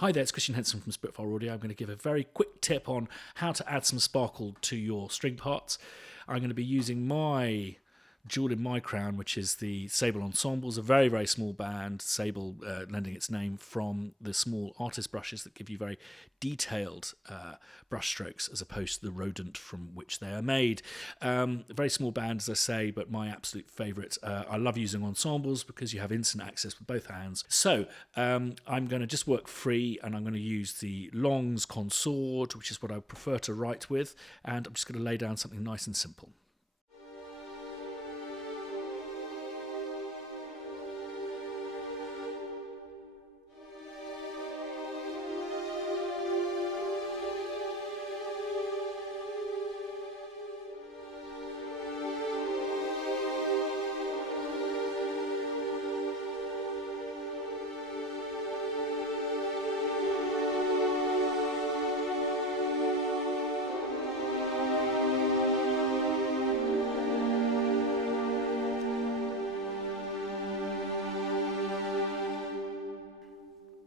Hi there, it's Christian Henson from Spitfire Audio. I'm going to give a very quick tip on how to add some sparkle to your string parts. I'm going to be using my Jewel in My Crown, which is the Sable Ensembles, a very, very small band, Sable lending its name from the small artist brushes that give you very detailed brush strokes as opposed to the rodent from which they are made. A very small band, as I say, but my absolute favourite. I love using ensembles because you have instant access with both hands. So I'm going to just work free, and I'm going to use the Longs Consort, which is what I prefer to write with, and I'm just going to lay down something nice and simple.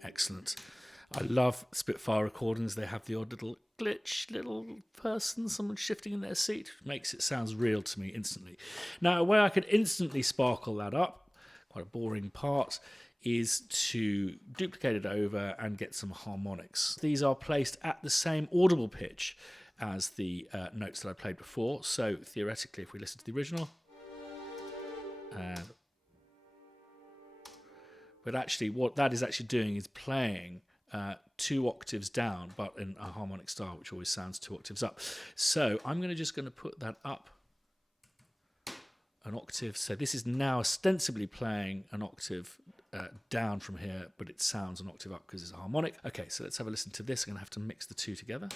Excellent. I love Spitfire recordings. They have the odd little glitch, little person, someone shifting in their seat. Makes it sounds real to me instantly. Now, a way I could instantly sparkle that up, quite a boring part, is to duplicate it over and get some harmonics. These are placed at the same audible pitch as the notes that I played before. So theoretically, if we listen to the original, but actually what that is actually doing is playing 2 octaves down, but in a harmonic style, which always sounds 2 octaves up. So I'm just going to put that up an octave. So this is now ostensibly playing an octave down from here, but it sounds an octave up because it's a harmonic. Okay, so let's have a listen to this. I'm going to have to mix the two together.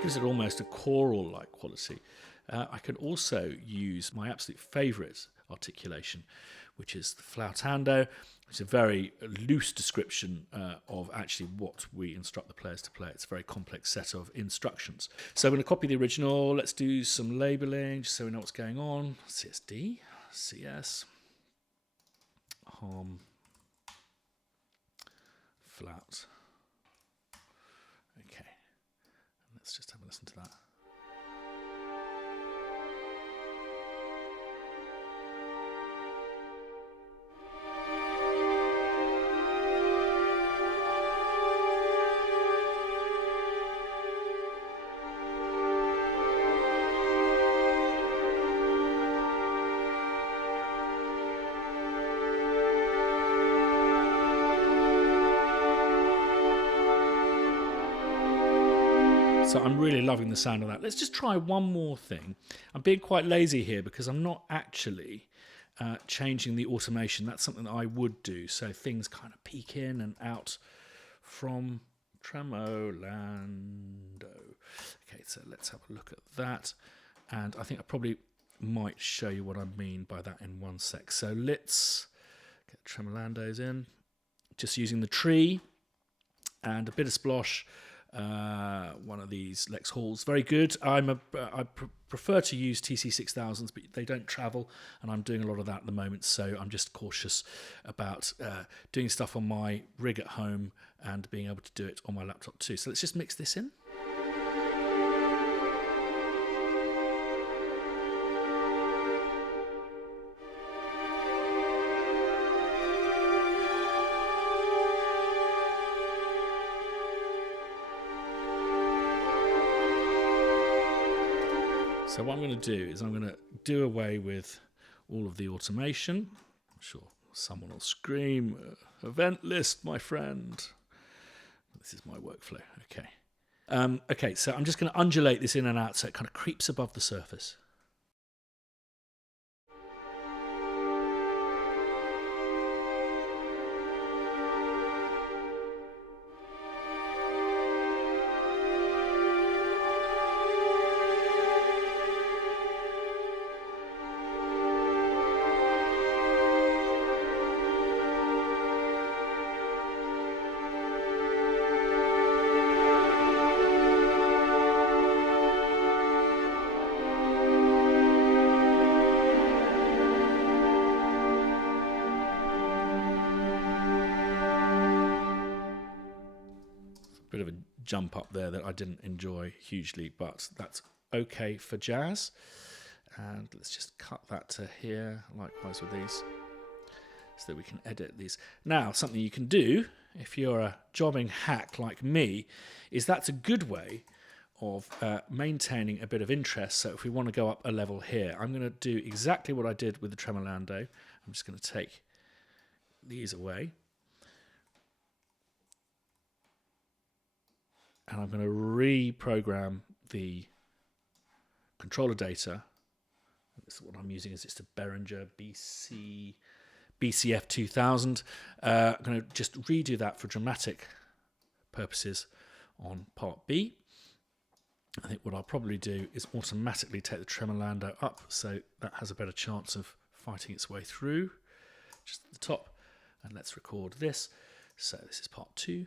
Gives it almost a choral-like quality. I could also use my absolute favourite articulation, which is the flatando. It's a very loose description of actually what we instruct the players to play. It's a very complex set of instructions. So I'm going to copy the original. Let's do some labelling just so we know what's going on. CSD, CS, harm, flat. Okay. Let's just have a listen to that. So I'm really loving the sound of that. Let's just try one more thing. I'm being quite lazy here because I'm not actually changing the automation. That's something that I would do. So things kind of peek in and out from tremolo. Okay, so let's have a look at that. And I think I probably might show you what I mean by that in one sec. So let's get tremolandos in. Just using the tree and a bit of splosh. One of these Lex Halls, very good. I prefer to use TC6000s, but they don't travel, and I'm doing a lot of that at the moment, so I'm just cautious about doing stuff on my rig at home and being able to do it on my laptop too. So let's just mix this in. So what I'm going to do is I'm going to do away with all of the automation. I'm sure someone will scream, event list, my friend. This is my workflow. Okay. Okay, so I'm just going to undulate this in and out so it kind of creeps above the surface. jump up there that I didn't enjoy hugely, but that's okay for jazz. And let's just cut that to here, likewise with these, so that we can edit these. Now, something you can do, if you're a jobbing hack like me, is that's a good way of maintaining a bit of interest. So if we want to go up a level here, I'm going to do exactly what I did with the tremolando. I'm just going to take these away. And I'm going to reprogram the controller data. This is what I'm using is it's a Behringer BCF 2000. I'm going to just redo that for dramatic purposes on part B. I think what I'll probably do is automatically take the tremolando up, so that has a better chance of fighting its way through. Just at the top. And let's record this. So this is part 2.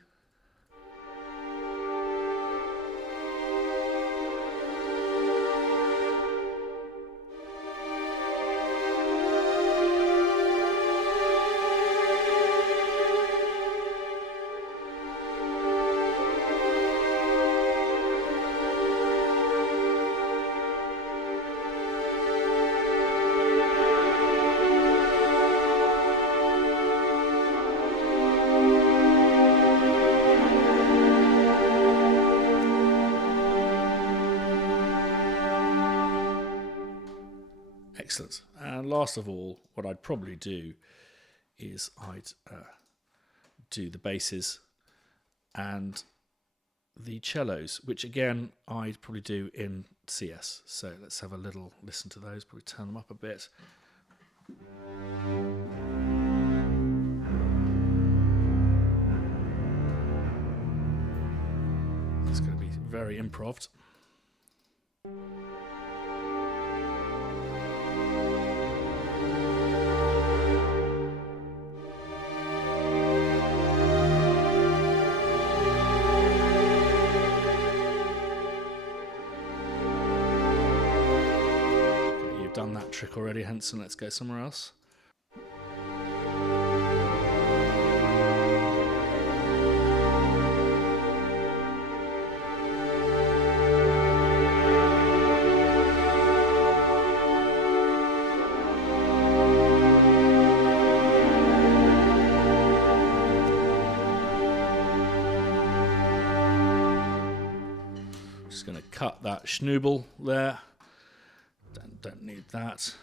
Excellent. And last of all, what I'd probably do is I'd do the basses and the cellos, which again I'd probably do in CS. So let's have a little listen to those, probably turn them up a bit. It's going to be very improv. Done that trick already, Henson. Let's go somewhere else. Just going to cut that schnooble there. Don't need that.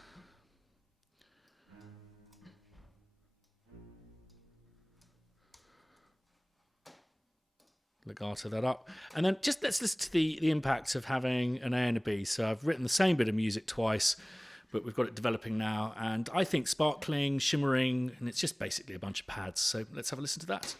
Legato that up. And then just let's listen to the impact of having an A and a B. So I've written the same bit of music twice, but we've got it developing now. And I think sparkling, shimmering, and it's just basically a bunch of pads. So let's have a listen to that.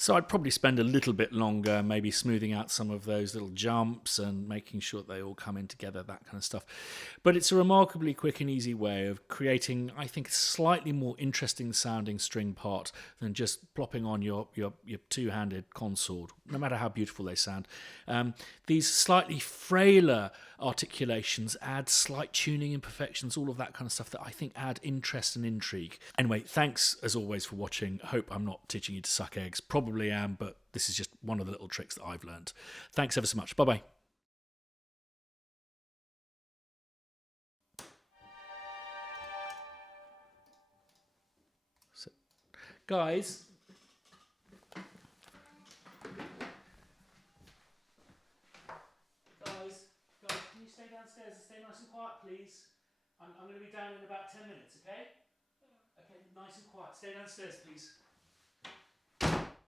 So I'd probably spend a little bit longer maybe smoothing out some of those little jumps and making sure they all come in together, that kind of stuff. But it's a remarkably quick and easy way of creating, I think, a slightly more interesting sounding string part than just plopping on your two-handed consort, no matter how beautiful they sound. These slightly frailer articulations add slight tuning imperfections, all of that kind of stuff that I think add interest and intrigue. Anyway, thanks as always for watching. Hope I'm not teaching you to suck eggs. Probably probably am, but this is just one of the little tricks that I've learned. Thanks ever so much. Bye-bye. So, guys, can you stay downstairs and stay nice and quiet, please? I'm going to be down in about 10 minutes, okay? Okay, nice and quiet. Stay downstairs, please.